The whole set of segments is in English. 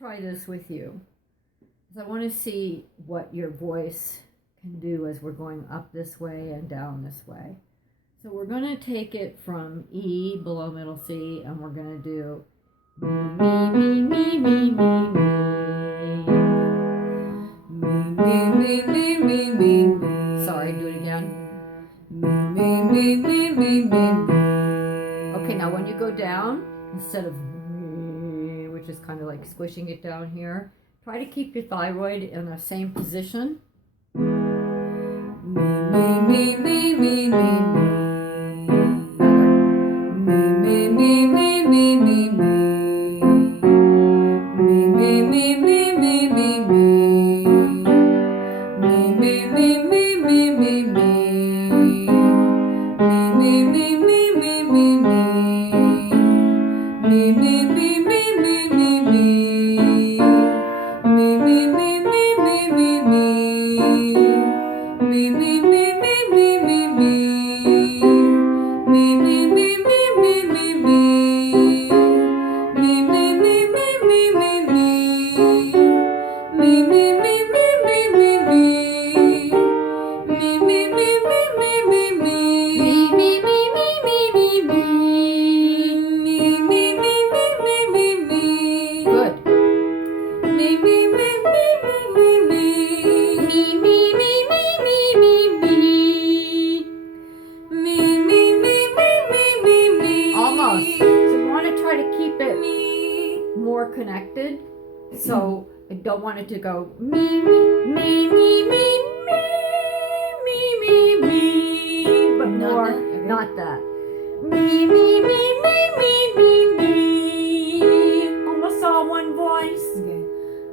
try this with you. I want to see what your voice can do as we're going up this way and down this way. So we're going to take it from E below middle C, and we're going to do me, me, me, me, me, me, me, me, me, me, me. Sorry, do it again. Me, me, me, me, me, me. Okay, now when you go down, instead of me, which is kind of like squishing it down here, try to keep your thyroid in the same position. Me, me, me, me, me, me, me. Me, me, me, me, me, me, me. Me, me, me, me, me, me, me. Me, me, me, me, me, me, me. Me, me, me, me, me, me, me. Me, me, me, me, me, me, me. Me, me, me, me, me, me, me. Me, me, me, me, me, me, me. Me, me, me, me, me, me, me. Me, me, me, me, me, me, me. Me, me, me, me, me, me, me. Me, me, me, me, me, me, me. Me, me, me, me, me, me, me. Me, me, me, me, me, me. Good. Me, me, me, me, me, me, me. Me, me, me, me, me, me, me. Me, me, me, me, me, me. Almost. So you want to try to keep it more connected. So I don't want it to go me, me, me, me, me, me, me, me, but more, not that. Me, me, me, me, me, me, me. Almost all one voice. Okay.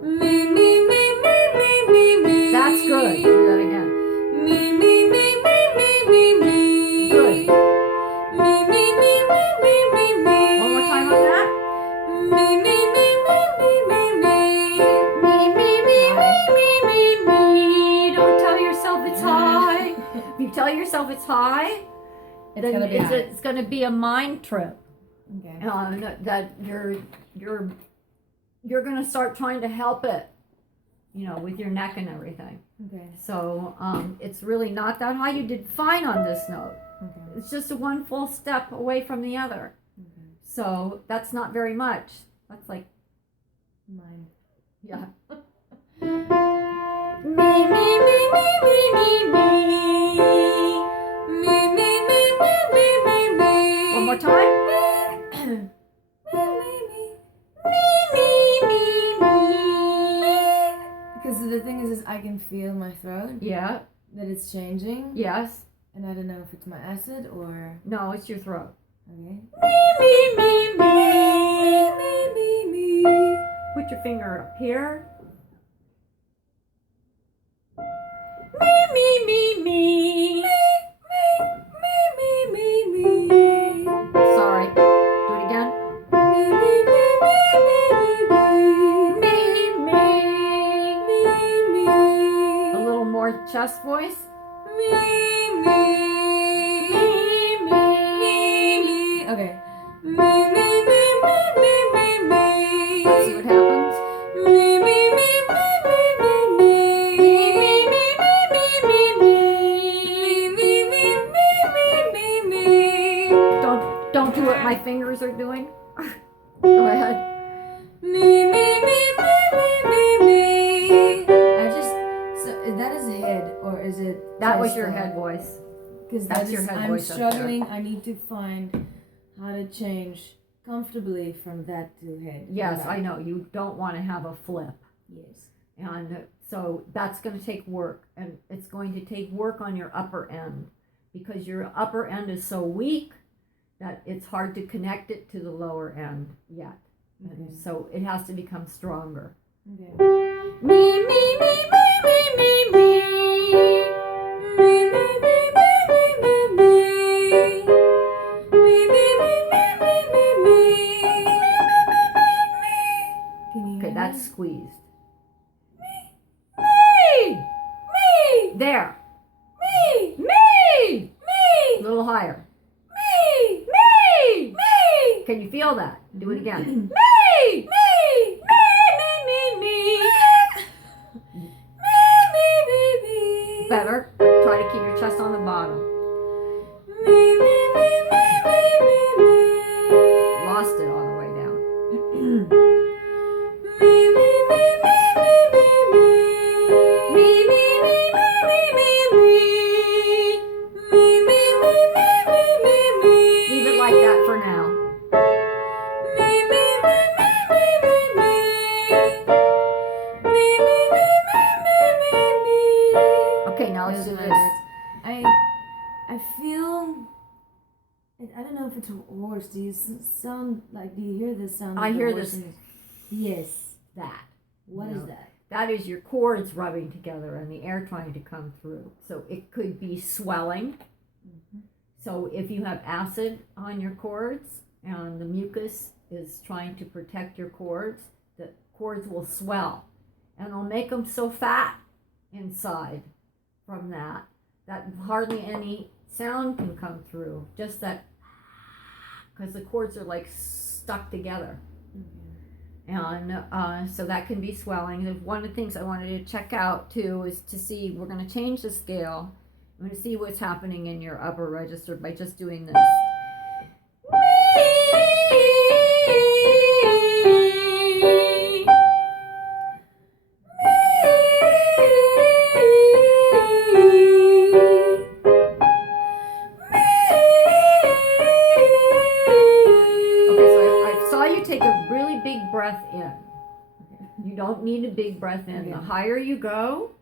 Me, me, me, me, me, me, me. That's good. Do that again. Me, me, me, me, me, me, me. Good. Me, me, me, me, me, me, me. One more time on that. Me, me, me, me, me, me, me. Me, me, me, me, me, me, me. Don't tell yourself it's high. If you tell yourself it's high, then it's gonna be a mind trip. Okay. That you're gonna start trying to help it, with your neck and everything. Okay. So it's really not that high. You did fine on this note. Okay. It's just a one full step away from the other. Okay. So that's not very much. That's like, Mine. yeah. Me, me, me, me, me, me, me. Me, me, me, me, me, me, me. One more time. Me, me, me. Me, me, me, me. Because the thing is I can feel my throat. Yeah. That it's changing. Yes. And I don't know if it's my acid or. No, it's your throat. Okay. Me, me, me, me. Me, me, me, me. Put your finger up here. Me, me, me, me. Me, me, me, me. Sorry. Do it again. Me, me, me, me, me, me, me. Me, me. A little more chest voice. Me, me, me, me, me. Okay. Me, me, me, me, me, me, me. Let's see what happens. Me, me, me, me, me, me, me. Me, me, me, me, me, me. Me, me, me, me, me, me. Don't do what my fingers are doing. Go ahead. Me, me, me, me, me, me, me. So that is head or is it? That was your head voice. Because That's your head I'm voice up there. struggling. I need to find how to change comfortably from that to head. Yes, I know. You don't want to have a flip. Yes. And so that's going to take work. And it's going to take work on your upper end. Because your upper end is so weak that it's hard to connect it to the lower end yet. Okay. So it has to become stronger. Okay. Me, me, me, me, me, me, me. Me, me, me, me, me, me, me. Me, me, me, me, me, me, me. Can you Okay, hear that's me? squeezed. Me! Me! There. Me! Me! Me! A little higher. Me! Me! Me! Can you feel that? Do it again. Me! Me! Me! Me! horse. Do you sound like? Do you hear the sound? I of the hear horse this. Yes. That. What You is know, that? That is your cords rubbing together and the air trying to come through. So it could be swelling. So if you have acid on your cords and the mucus is trying to protect your cords, the cords will swell and it'll make them so fat inside from that hardly any sound can come through. Just that, because the cords are like stuck together. And so that can be swelling. And one of the things I wanted to check out too is to see, we're going to change the scale. I'm going to see what's happening in your upper register by just doing this. Okay, so I saw you take a really big breath in. You don't need a big breath in. Okay. The higher you go,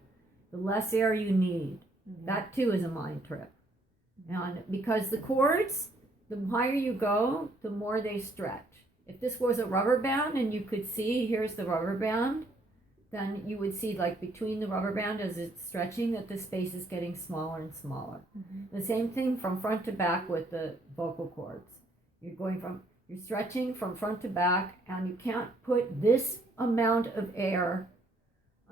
the less air you need. That too is a mind trip. And because the cords, the higher you go, the more they stretch. If this was a rubber band and you could see, here's the rubber band, then you would see like between the rubber band as it's stretching that the space is getting smaller and smaller. The same thing from front to back with the vocal cords. You're stretching from front to back, and you can't put this amount of air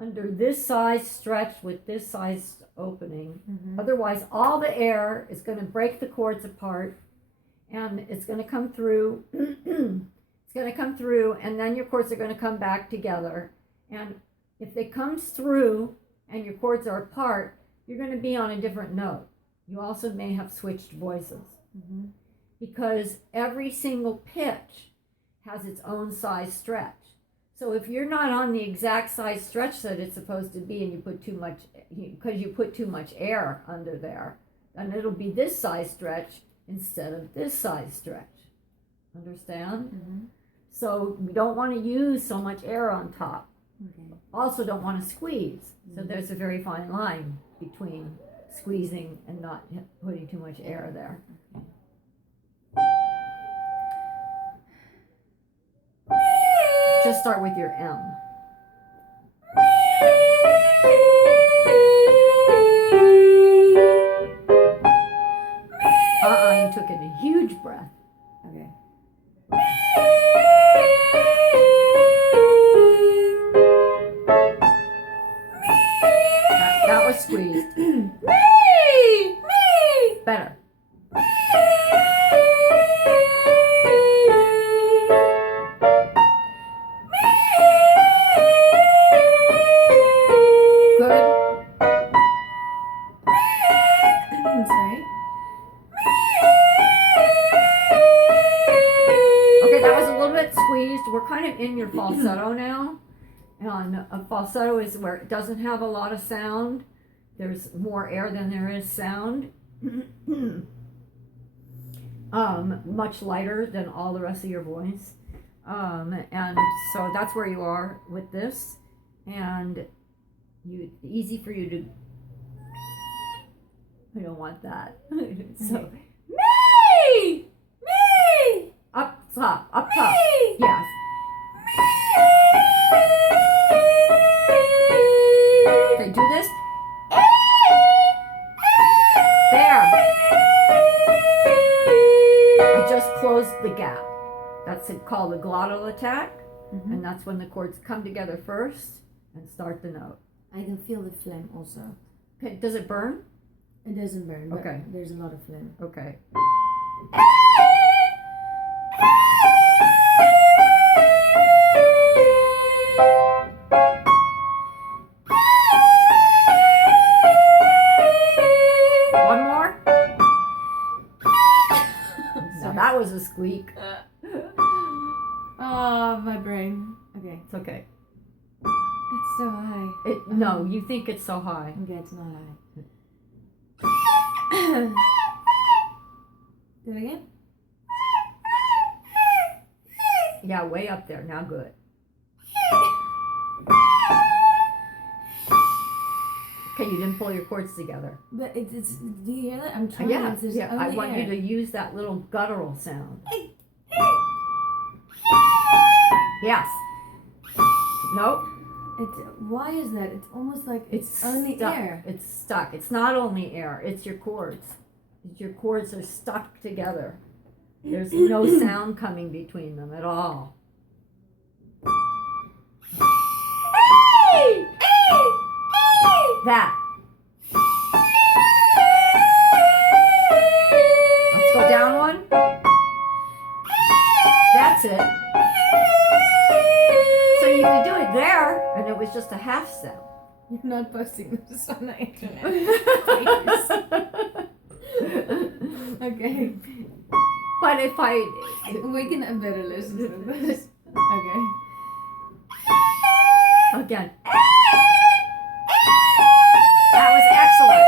under this size stretch with this size opening. Otherwise, all the air is going to break the cords apart, and it's going to come through. It's going to come through, and then your cords are going to come back together. And if it comes through and your cords are apart, you're going to be on a different note. You also may have switched voices. Because every single pitch has its own size stretch. So if you're not on the exact size stretch that it's supposed to be, and you put too much, because you put too much air under there, then it'll be this size stretch instead of this size stretch. Understand? So we don't want to use so much air on top. Also don't want to squeeze. So there's a very fine line between squeezing and not putting too much air there. Just start with your M. You took in a huge breath. Okay. That was squeezed. Better. Sorry. Okay, that was a little bit squeezed. We're kind of in your falsetto now. And a falsetto is where it doesn't have a lot of sound. There's more air than there is sound. Much lighter than all the rest of your voice. And so that's where you are with this. And easy for you to, I don't want that. So, me! Up top. Yes. Okay, do this. There. I just closed the gap. That's called the glottal attack. And that's when the chords come together first and start the note. I can feel the phlegm also. Okay, does it burn? It doesn't burn, but Okay. there's a lot of phlegm. Okay. One more. Now that was a squeak. Oh, my brain. Okay. It's okay. It's so high. No, you think it's so high. Okay, it's not high. Do it again? Yeah, way up there. Now good. Okay, okay. You didn't pull your chords together. But it's do you hear that? I'm trying. Yeah, There's yeah. I only want air. you to use that little guttural sound. Yes. Nope. Why is that? It's almost like It's only stuck. air. It's stuck. It's not only air. It's your chords. Your chords are stuck together. There's no sound coming between them at all. That. Let's go down one. That's it. So you could do it there, and it was just a half step. You're not posting this on the internet. Okay. But if I... We can have better listen to this. Okay. Again. That was excellent.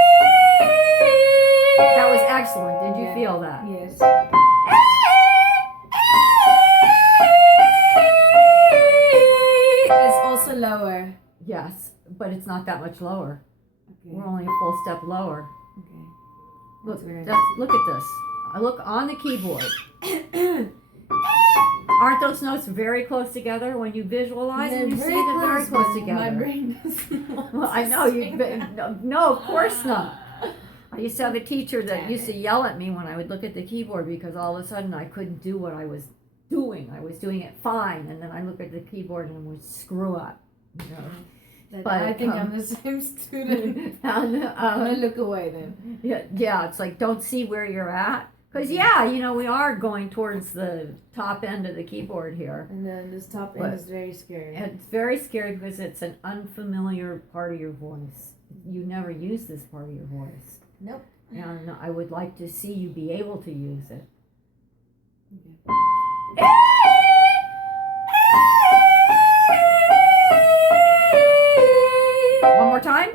That was excellent. Did you feel that? Yes. It's also lower. Yes, but it's not that much lower. Okay. We're only a full step lower. Okay. Look, That's weird. look at this. I look on the keyboard. Aren't those notes very close together when you visualize They're and you see very them very close, close but together? My brain doesn't want Well, I to know say you. that. No, of course not. I used to have a teacher that Damn used to yell at me when I would look at the keyboard because all of a sudden I couldn't do what I was doing. I was doing it fine, and then I look at the keyboard and would screw up. You know? But, I think I'm the same student. And, I'm gonna look away then. yeah, it's like don't see where you're at. Because, yeah, you know, we are going towards the top end of the keyboard here. And then this top But- end is very scary. It's very scary because it's an unfamiliar part of your voice. You never use this part of your voice. Nope. And I would like to see you be able to use it. Okay. One more time.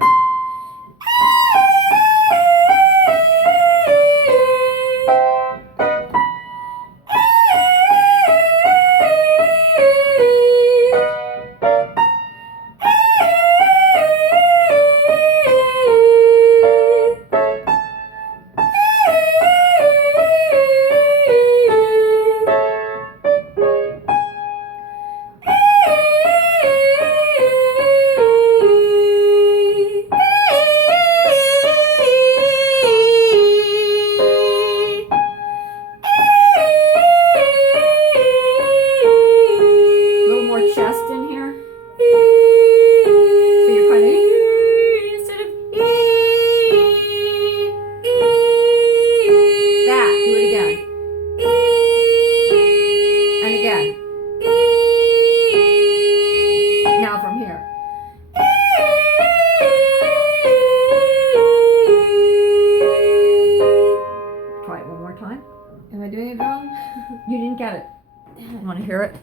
A little more chest in here. So you're kind of instead of that. Do it again. And again. Now from here. Try it one more time. Am I doing it wrong? You didn't get it. You want to hear it?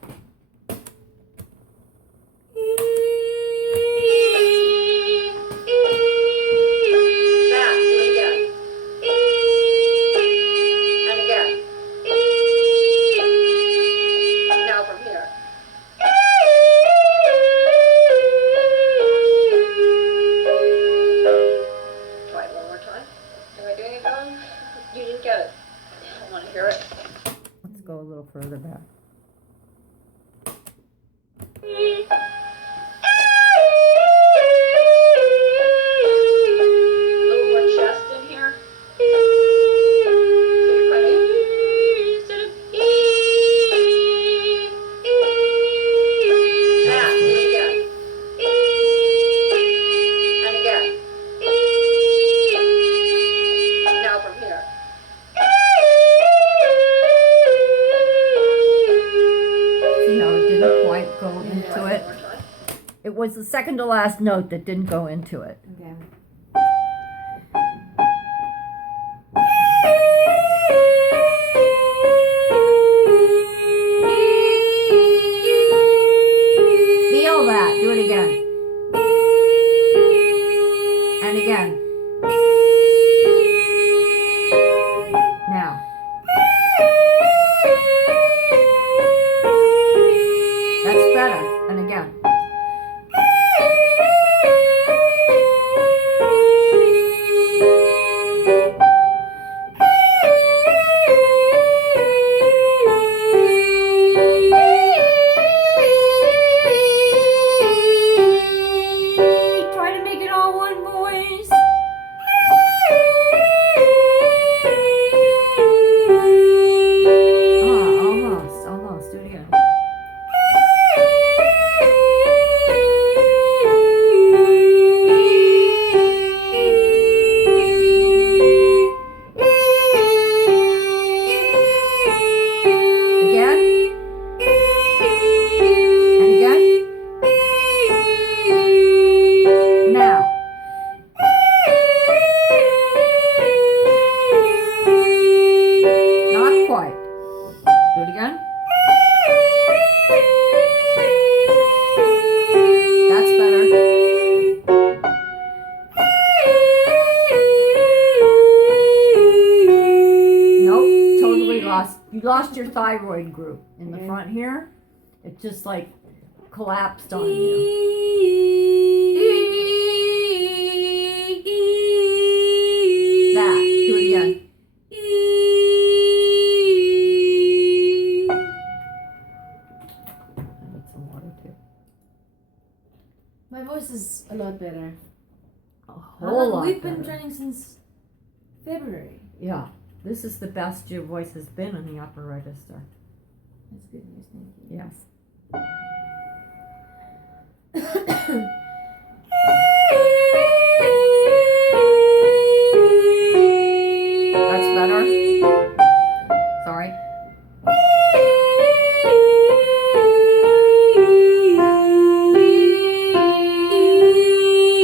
That. Do it again. And again. Now from here. Try it one more time. Am I doing it wrong? You didn't get it. I want to hear it. Let's go a little further back. A little more chest in here. So you're kind of instead of that. Do it again. And again. Now from here. See how it didn't quite go into it? It was the second to last note that didn't go into it. Okay. Feel that. Do it again. And again. Now. That's better. And again. lost your thyroid group in the front here. It just like collapsed on you. That. Do it again. I need some water too. My voice is a lot better. A whole lot We've been better. training since February. Yeah. This is the best your voice has been in the upper register. That's good news, thank you. Yes. That's better. Sorry.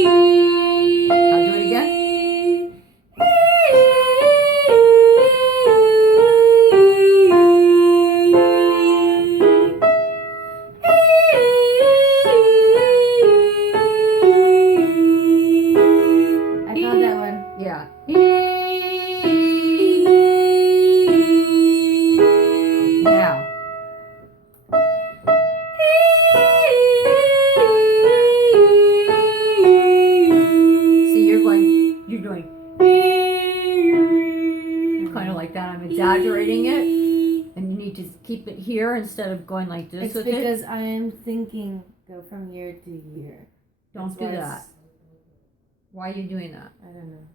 I'll do it again. I found that one. Yeah. Now. See, you're doing kind of like that. I'm exaggerating it, and you need to keep it here instead of going like this It's with because it. I am thinking go from year to year. Don't That's do why that. it's- Why are you doing that? I don't know.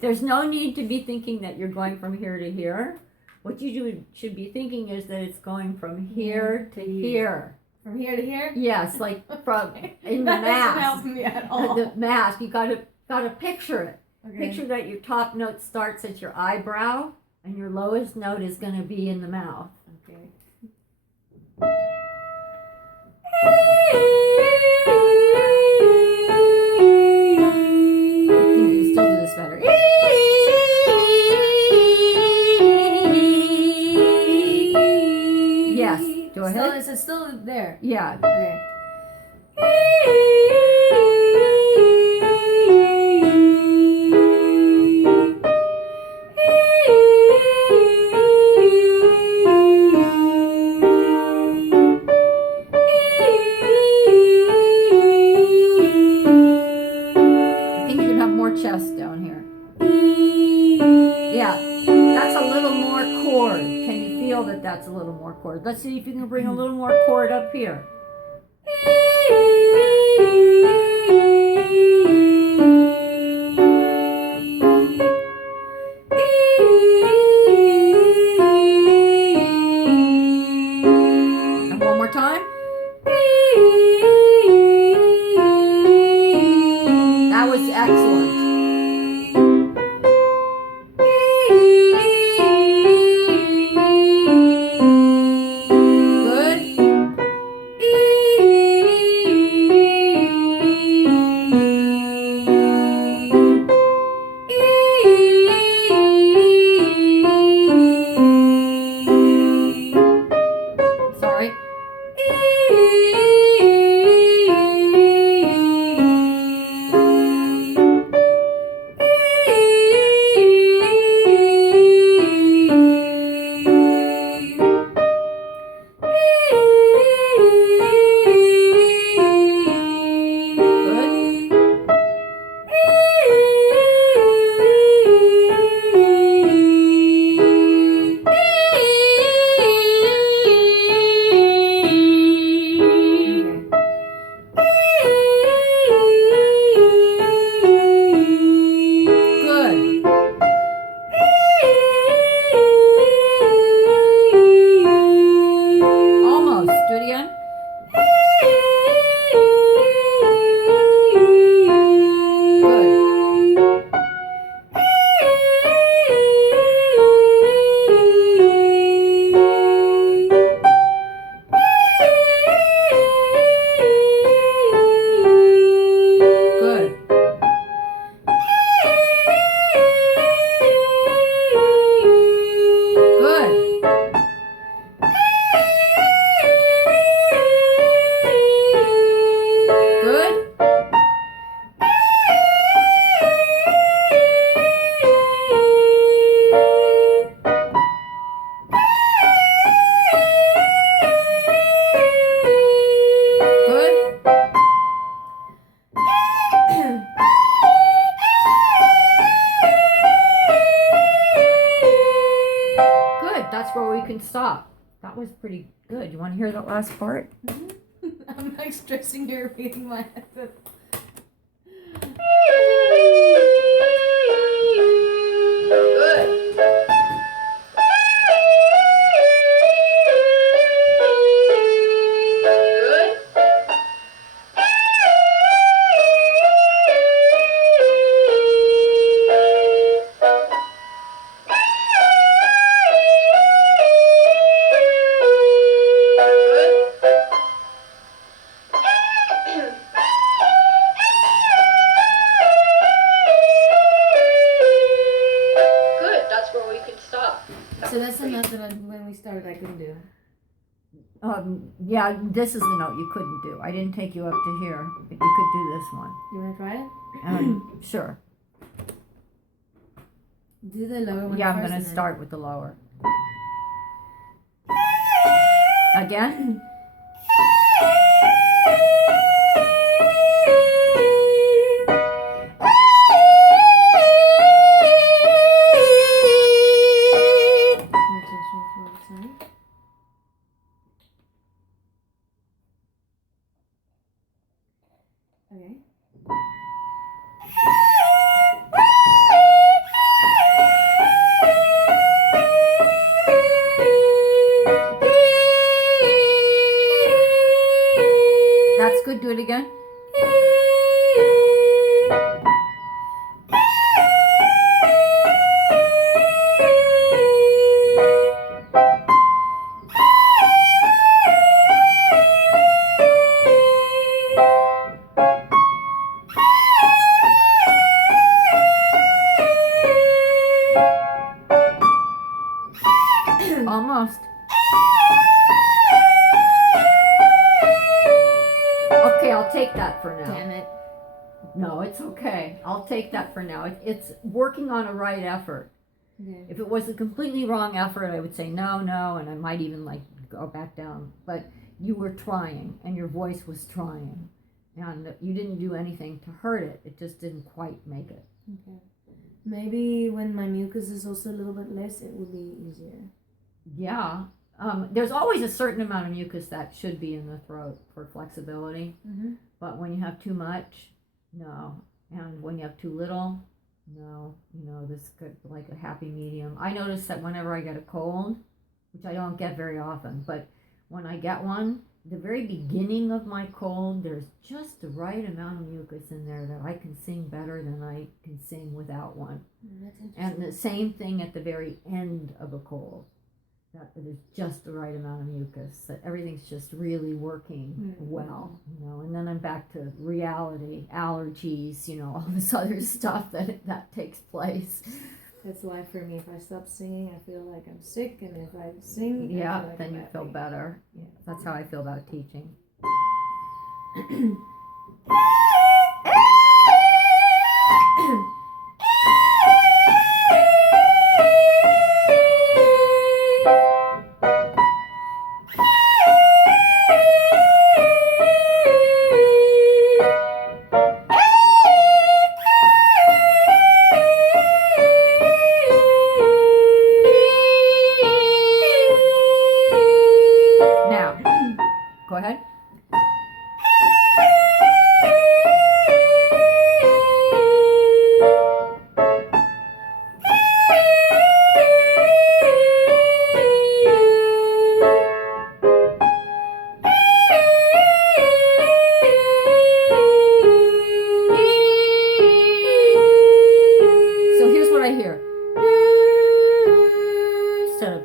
There's no need to be thinking that you're going from here to here. What should be thinking is that it's going from here to here. From here to here? Yes, like from in the That doesn't mask. help me at all. The mask. You gotta picture it. Okay. Picture that your top note starts at your eyebrow and your lowest note is gonna be in the mouth. Okay. I think you can still do this better. Yes. Go Still, ahead. it's still there. Yeah. Okay. I think you can have more chest down here. Yeah, that's a little more chord. Can you feel that that's a little more chord? Let's see if you can bring a little more chord up here. And one more time. That was excellent. Sorry. was pretty good. You want to hear that last part? I'm like stressing here reading my head. Good. So that's the note that when we started I couldn't do. Yeah, this is the note you couldn't do. I didn't take you up to here, but you could do this one. You want to try it? Sure. Do the lower one Yeah, I'm first. going to start with the lower. Again? Okay. That's good. Do it again. Almost. Okay, I'll take that for now. Damn it. No, it's okay. I'll take that for now. It's working on a right effort. Okay. If it was a completely wrong effort, I would say no, and I might even like go back down. But you were trying, and your voice was trying, and you didn't do anything to hurt it. It just didn't quite make it. Okay. Maybe when my mucus is also a little bit less, it will be easier. Yeah. There's always a certain amount of mucus that should be in the throat for flexibility. Mm-hmm. But when you have too much, no. And when you have too little, no. This could like a happy medium. I notice that whenever I get a cold, which I don't get very often, but when I get one, the very beginning of my cold, there's just the right amount of mucus in there that I can sing better than I can sing without one. That's interesting. And the same thing at the very end of a cold. That there's just the right amount of mucus, that everything's just really working well, and then I'm back to reality, allergies, all this other stuff that takes place. That's life for me. If I stop singing, I feel like I'm sick, and if I sing, Yeah, I feel like then I'm you feel happy. better. Yeah. That's how I feel about teaching. Now, go ahead. So here's what I hear. Instead of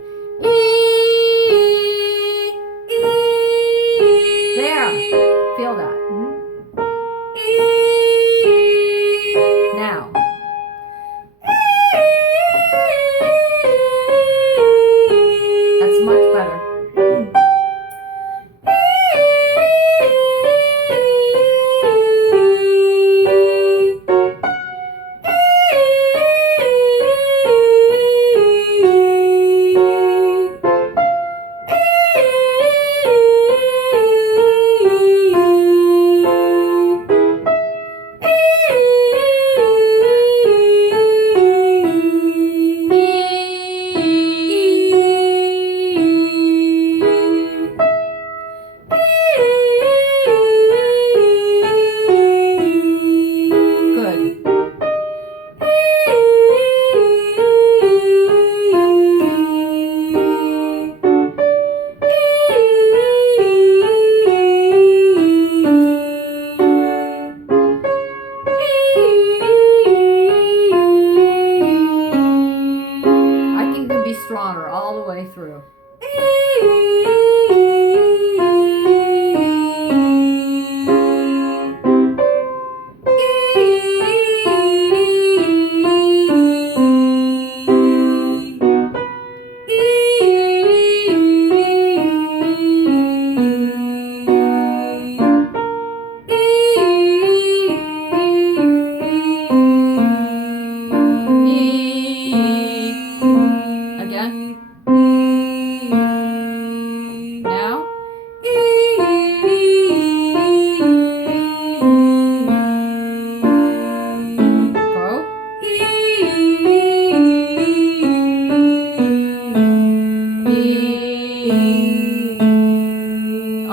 Go.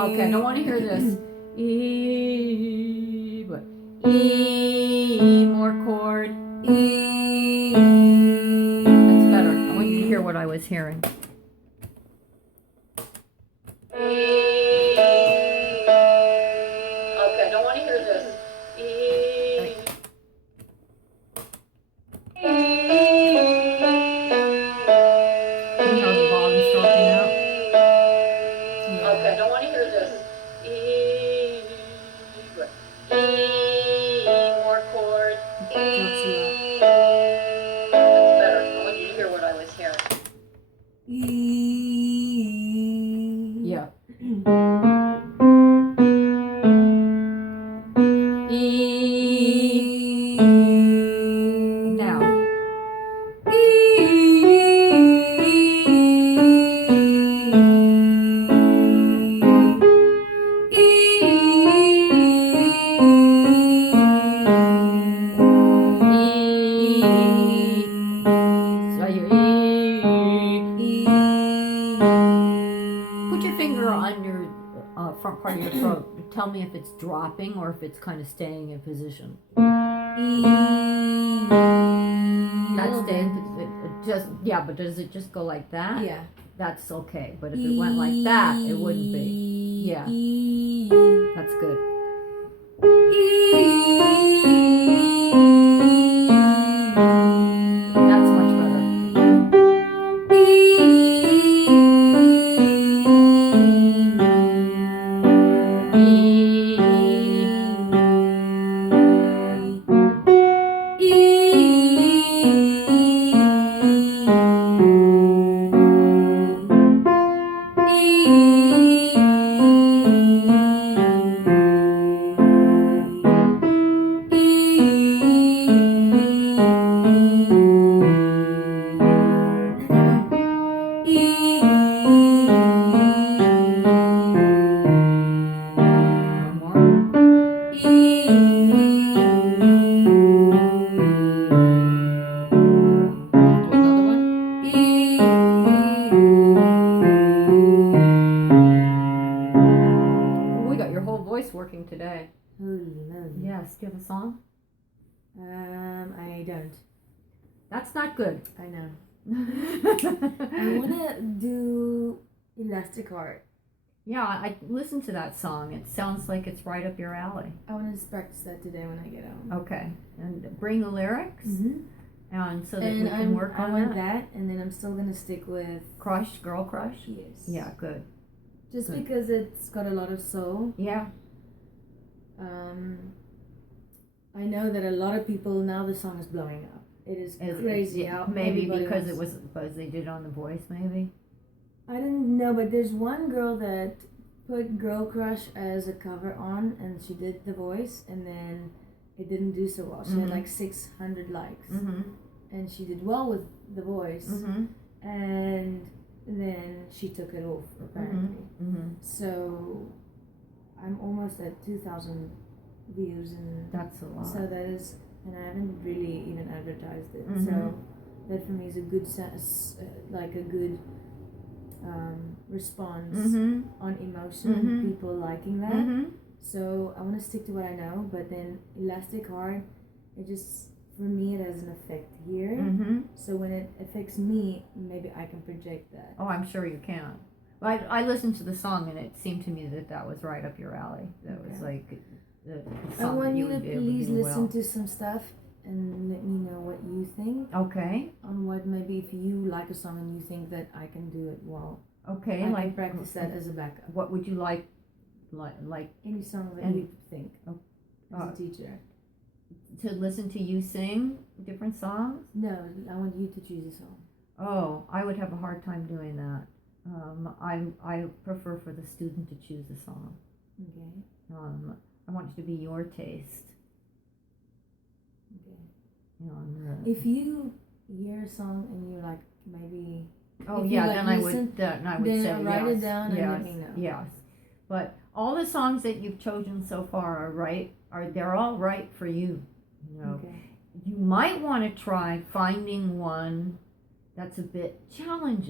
Okay, I don't want to hear this. E, but E, more chord. That's better. I want you to hear what I was hearing. Okay, I don't want to hear this. E. Can you hear the bottom stroking out? Okay, I don't want to hear this. E, more chord. Drops a lot. That's better. I want you to hear what I was hearing. Yeah. E. Now. So you put your finger on your front part of your throat. Tell me if it's dropping or if it's kind of staying in position. That's staying. Just but does it just go like that? Yeah. That's okay. But if it went like that, it wouldn't be. Yeah. That's good. That's much better. One more. Do another one. We got your whole voice working today. Holy moly. Yes. Do you have a song? I don't. That's not good. I know. I wanna do Elastic Heart. Yeah, I listened to that song. It sounds like it's right up your alley. I wanna just practice that today when I get home. Okay, and bring the lyrics, and so that And we can work I on want that. and then I'm still gonna stick with Crush, Girl Crush. Yes. Yeah, good. Just Good. because it's got a lot of soul. Yeah. I know that a lot of people now the song is blowing up. It is crazy how maybe everybody because wants- it was because they did it on The Voice. Maybe. I didn't know, but there's one girl that put Girl Crush as a cover on, and she did The Voice, and then it didn't do so well. She had like 600 likes, and she did well with The Voice, and then she took it off apparently. So I'm almost at 2,000 views, and That's a lot. so that is, and I haven't really even advertised it. So that for me is a good like a good response on emotion and people liking that. So I want to stick to what I know, but then Elastic Heart, it just, for me, it has an effect here. So when it affects me, maybe I can project that. Oh, I'm sure you can. Well, I listened to the song and it seemed to me that was right up your alley. That was like the I song want that you you to would be able to please do listen well. to some stuff and let me know what you think. Okay. On what, maybe if you like a song and you think that I can do it well. Okay. I like can practice that as a backup. What would you like Any song that And- you think as a teacher. to listen to you sing different songs? No, I want you to choose a song. Oh, I would have a hard time doing that. I prefer for the student to choose a song. Okay. I want it to be your taste. Okay. The, If you hear a song and you like maybe oh if you yeah, like then I listen, would then I would then say write yes, it down and yes, let me know. Yes. But all the songs that you've chosen so far they're all right for you. You know, Okay. you might want to try finding one that's a bit challenging.